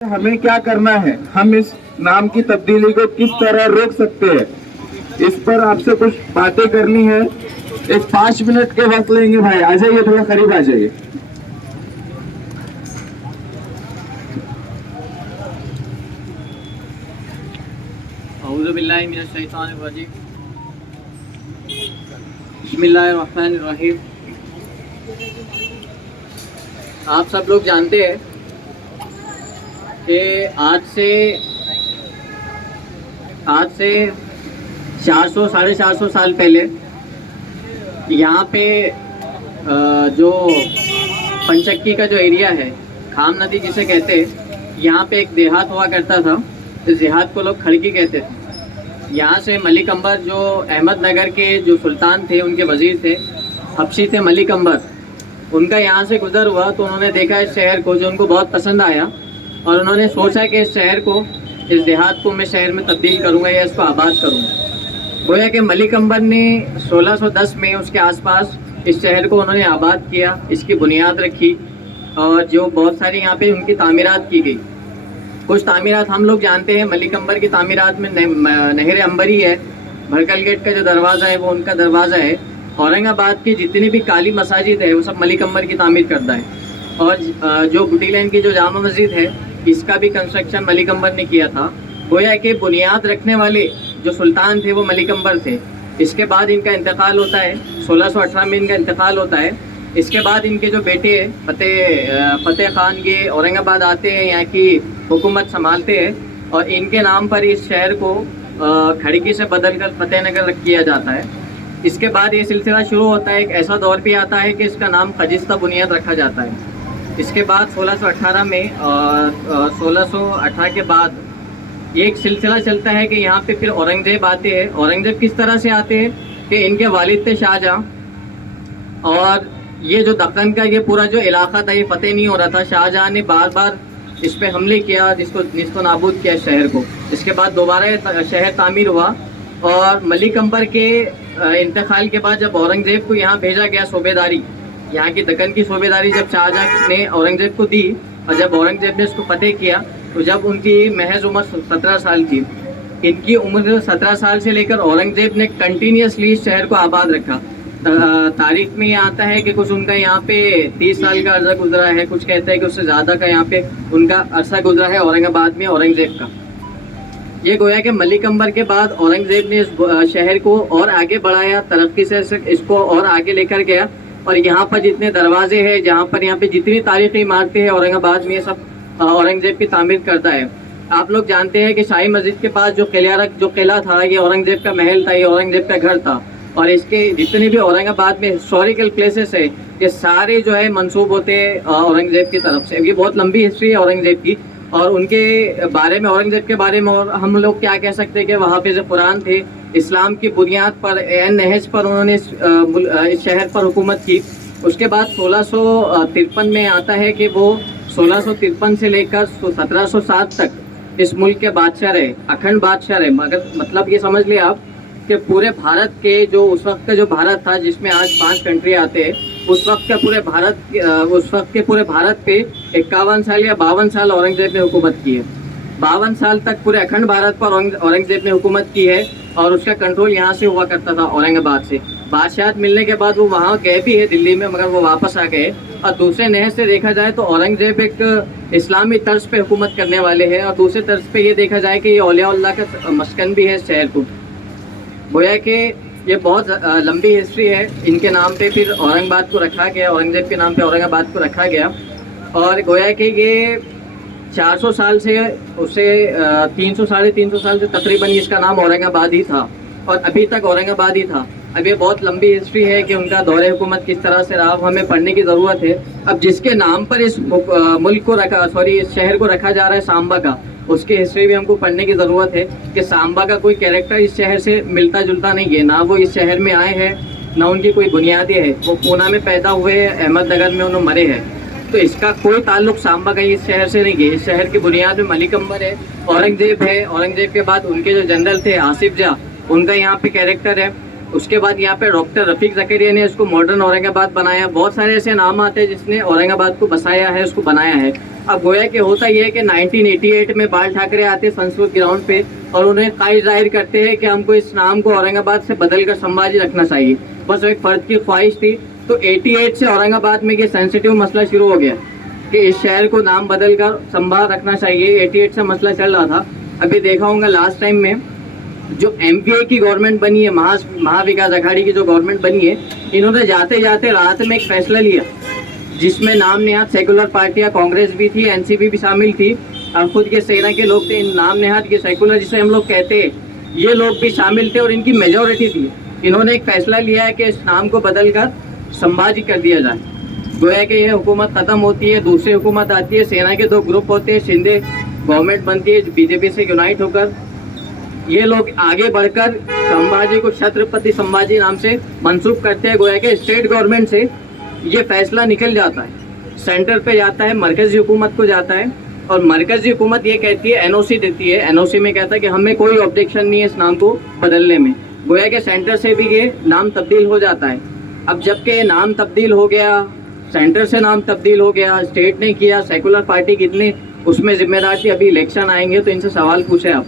हमें क्या करना है, हम इस नाम की तब्दीली को किस तरह रोक सकते हैं, इस पर आपसे कुछ बातें करनी है। एक 5 मिनट के वक्त लेंगे। भाई आ जाइए, थोड़ा करीब आ जाइए। औज़ु बिल्लाहि मिनश शैतानिर रजीम। बिस्मिल्लाहिर्रहमानिर रहीम। आप सब लोग जानते हैं कि आज से 400 साढ़े 400 साल पहले यहाँ पे जो पंचक्की का जो एरिया है, खाम नदी जिसे कहते हैं, यहाँ पे एक देहात हुआ करता था। इस देहात को लोग खड़की कहते थे। यहाँ से मलिक अंबर जो अहमदनगर के जो सुल्तान थे, उनके वजीर थे, हबशी थे मलिक अंबर, उनका यहाँ से गुजर हुआ तो उन्होंने देखा इस शहर को, जो उनको बहुत पसंद आया, और उन्होंने सोचा कि इस शहर को, इस देहात को मैं शहर में तब्दील करूँगा या इसको आबाद करूँगा। गोया कि मलिक अंबर ने 1610 में उसके आसपास इस शहर को उन्होंने आबाद किया, इसकी बुनियाद रखी, और जो बहुत सारी यहाँ पे उनकी तामीरात की गई। कुछ तामीरात हम लोग जानते हैं। मलिक अंबर की तामीरात में नहर अंबरी है, भरकल गेट का जो दरवाज़ा है वो उनका दरवाज़ा है। औरंगाबाद की जितनी भी काली मसाजिद है वो सब मलिक अंबर की तामीर करता है। और जो बुटी लाइन की जो जामा मस्जिद है, इसका भी कंस्ट्रक्शन मलिक अंबर ने किया था। गोया कि बुनियाद रखने वाले जो सुल्तान थे वो मलिक अंबर थे। इसके बाद इनका इंतकाल होता है, 1618 में इनका इंतकाल होता है। इसके बाद इनके जो बेटे फतेह खान ये औरंगाबाद आते हैं, यहाँ की हुकूमत संभालते हैं, और इनके नाम पर इस शहर को खड़की से बदलकर फतेहनगर किया जाता है। इसके बाद ये सिलसिला शुरू होता है। एक ऐसा दौर भी आता है कि इसका नाम खजिस्ता बुनियाद रखा जाता है। इसके बाद 1618 में 1618 के बाद ये एक सिलसिला चलता है कि यहाँ पे फिर औरंगजेब आते हैं। औरंगजेब किस तरह से आते हैं कि इनके वालिद थे शाहजहाँ, और ये जो दक्कन का ये पूरा जो इलाका था ये फतेह नहीं हो रहा था। शाहजहाँ ने बार बार इस पे हमले किया, जिसको निस्तो नाबूद किया शहर को। इसके बाद दोबारा शहर तामीर हुआ, और मलिक अंबर के इंतकाल के बाद जब औरंगजेब को यहाँ भेजा गया सूबेदारी, यहाँ की दक्कन की सूबेदारी जब शाहजहाँ ने औरंगजेब को दी, और जब औरंगजेब ने इसको फतेह किया, तो जब उनकी महज उम्र 17 साल थी, इनकी उम्र 17 साल से लेकर औरंगजेब ने कंटिन्यूसली इस शहर को आबाद रखा। तारीख में ये आता है कि कुछ उनका यहाँ पे 30 साल का अर्सा गुजरा है, कुछ कहते हैं कि उससे ज़्यादा का यहाँ पे उनका अरसा गुजरा है औरंगाबाद में औरंगजेब का। ये गोया कि मलिक अंबर के बाद औरंगजेब ने इस शहर को और आगे बढ़ाया, तरक्की से इसको और आगे लेकर गया। और यहाँ पर जितने दरवाजे हैं, जहाँ पर यहाँ पे जितनी तारीखी इमारतें हैं औरंगाबाद में, ये सब औरंगजेब की तामीर करता है। आप लोग जानते हैं कि शाही मस्जिद के पास जो किला था, ये औरंगजेब का महल था, ये औरंगजेब का घर था। और इसके जितने भी औरंगाबाद में हिस्टोरिकल प्लेसेस है, ये सारे जो है मंसूब होते हैं औरंगजेब की तरफ से। ये बहुत लंबी हिस्ट्री है औरंगजेब की, और उनके बारे में, औरंगजेब के बारे में और हम लोग क्या कह सकते हैं कि वहाँ पे जो कुरान थे, इस्लाम की बुनियाद पर, नहज पर उन्होंने इस शहर पर हुकूमत की। उसके बाद 1653 में आता है कि वो 1653 से लेकर 1707 तक इस मुल्क के बादशाह रहे, अखंड बादशाह रहे। मगर मतलब ये समझ लिया आप कि पूरे भारत के जो उस वक्त का जो भारत था, जिसमें आज 5 कंट्री आते हैं, उस वक्त के पूरे भारत पे 51 साल या 52 साल औरंगजेब ने हुकूमत की है। 52 साल तक पूरे अखंड भारत पर औरंगजेब ने हुकूमत की है, और उसका कंट्रोल यहाँ से हुआ करता था, औरंगाबाद से। बादशाहत मिलने के बाद वो वहाँ गए भी है दिल्ली में, मगर वो वापस आ गए। और दूसरे नहज से देखा जाए तो औरंगजेब एक इस्लामी तर्ज पे हुकूमत करने वाले हैं, और दूसरे तर्ज पे ये देखा जाए कि ये औलिया-उल्लाह का मस्कन भी है इस शहर को। गोया कि ये बहुत लंबी हिस्ट्री है। इनके नाम पे फिर औरंगाबाद को रखा गया, औरंगजेब के नाम पे औरंगाबाद को रखा गया। और गोया कि ये 400 साल से उससे 300 साढ़े 300 साल से तकरीबन इसका नाम औरंगाबाद ही था, और अभी तक औरंगाबाद ही था। अब ये बहुत लंबी हिस्ट्री है कि उनका दौरे हुकूमत किस तरह से रहा, हमें पढ़ने की ज़रूरत है। अब जिसके नाम पर इस मुल्क को इस शहर को रखा जा रहा है, सांबा का, उसकी हिस्ट्री भी हमको पढ़ने की ज़रूरत है कि सांबा का कोई कैरेक्टर इस शहर से मिलता जुलता नहीं है। ना वो इस शहर में आए हैं, ना उनकी कोई बुनियादी है। वो पूना में पैदा हुए, अहमदनगर में उन्होंने मरे हैं, तो इसका कोई ताल्लुक सांबा का इस शहर से नहीं है। इस शहर की बुनियाद में मलिक अंबर है, औरंगजेब है, औरंगजेब के बाद उनके जो जनरल थे आसिफ जा, उनका यहाँ पे कैरेक्टर है। उसके बाद यहाँ पे डॉक्टर रफ़ीक ज़करिया ने इसको मॉडर्न औरंगाबाद बनाया। बहुत सारे ऐसे नाम आते हैं जिसने औरंगाबाद को बसाया है, उसको बनाया है। अब गोया कि होता यह है कि 1988 में बाल ठाकरे आते संस्कृत ग्राउंड पे और उन्हें ख्वाहिश जाहिर करते हैं कि हमको इस नाम को औरंगाबाद से बदलकर संभाजी रखना चाहिए, बस एक फर्द की ख्वाहिश थी। तो 88 से औरंगाबाद में ये सेंसिटिव मसला शुरू हो गया कि इस शहर को नाम बदलकर संभा रखना चाहिए। 88 से मसला चल रहा था। अभी देखा होगा लास्ट टाइम में जो एमपीए की गवर्नमेंट बनी है, महाविकास अघाड़ी की जो गवर्नमेंट बनी है, इन्होंने जाते जाते रात में एक फैसला लिया जिसमें नाम नेहात सेकुलर पार्टियां, कांग्रेस भी थी, एनसीपी भी शामिल थी और खुद के सेना के लोग थे। नाम नेहात के सेकुलर जिसे हम लोग कहते हैं, ये लोग भी शामिल थे और इनकी मेजोरिटी थी। इन्होंने एक फैसला लिया है कि इस नाम को बदलकर संभाजी कर दिया जाए। गोया कि यह हुकूमत ख़त्म होती है, दूसरी हुकूमत आती है, सेना के दो ग्रुप होते हैं, शिंदे गवर्नमेंट बनती है बीजेपी से यूनाइट होकर। ये लोग आगे बढ़कर संभाजी को छत्रपति संभाजी नाम से मंसूब करते हैं। गोया कि स्टेट गवर्नमेंट से ये फैसला निकल जाता है, सेंटर पे जाता है, मरकजी हुकूमत को जाता है और मरकजी हुकूमत ये कहती है, एनओसी देती है। एनओसी में कहता है कि हमें कोई ऑब्जेक्शन नहीं है इस नाम को बदलने में। गोया कि सेंटर से भी ये नाम तब्दील हो जाता है। अब जबकि ये नाम तब्दील हो गया, सेंटर से नाम तब्दील हो गया, स्टेट ने किया, सेकुलर पार्टी कितने उसमें जिम्मेदार थी। अभी इलेक्शन आएंगे तो इनसे सवाल पूछे आप